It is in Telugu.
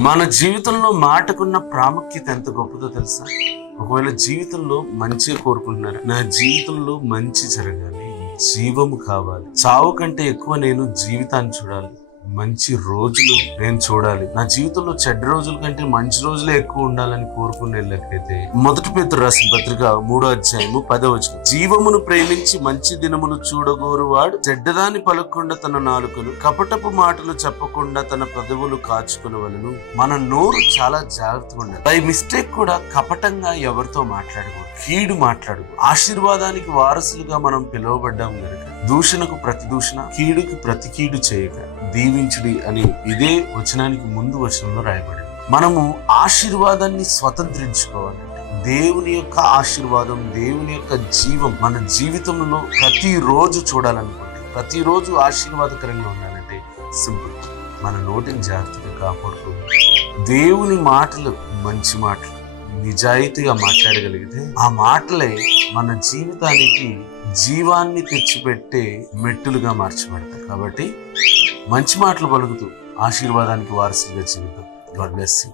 మన జీవితంలో మాటకున్న ప్రాముఖ్యత ఎంత గొప్పదో తెలుసా? ఒకవేళ జీవితంలో మంచి కోరుకుంటున్నారు? నా జీవితంలో మంచి జరగాలి జీవము కావాలి. చావు కంటే ఎక్కువ నేను జీవితాన్ని చూడాలి. మంచి రోజులు నేను చూడాలి. నా జీవితంలో చెడ్డ రోజుల కంటే మంచి రోజులే ఎక్కువ ఉండాలని కోరుకునే మొదటి పేతురు రాసిన పత్రిక మూడో అధ్యాయము పదవచ్చు జీవమును ప్రేమించి మంచి దినమును చూడగోరువాడు చెడ్డదాన్ని పలకకుండా తన నాలుకను కపటపు మాటలు చెప్పకుండా తన పదవులు కాచుకునవలను. మన నోరు చాలా జాగ్రత్తగా ఉండాలి. బై మిస్టేక్ కూడా కపటంగా ఎవరితో మాట్లాడకూడదు. కీడు మాట్లాడకూడదు. ఆశీర్వాదానికి వారసులుగా మనం పిలువబడ్డాం కనుక దూషణకు ప్రతి దూషణ కీడుకి ప్రతి కీడు చేయక దీవించుడి అని ఇదే వచనానికి ముందు వచనంలో రాయబడింది. మనము ఆశీర్వాదాన్ని స్వతంత్రించుకోవాలి. దేవుని యొక్క ఆశీర్వాదం దేవుని యొక్క జీవం మన జీవితంలో ప్రతిరోజు చూడాలనుకుంటే ప్రతిరోజు ఆశీర్వాదకరంగా ఉండాలంటే సింపుల్. మన నోటిని జాగ్రత్తగా కాపాడుకోవాలి. దేవుని మాటలు మంచి మాటలు. నిజాయితీగా మాట్లాడగలిగితే ఆ మాటలే మన జీవితానికి జీవాన్ని తెచ్చిపెట్టే మెట్టులుగా మార్చబడతాయి. కాబట్టి మంచి మాటలు పలుకుతూ ఆశీర్వాదానికి వారసులుగా జీవితం గాడ్ బ్లెస్ యూ.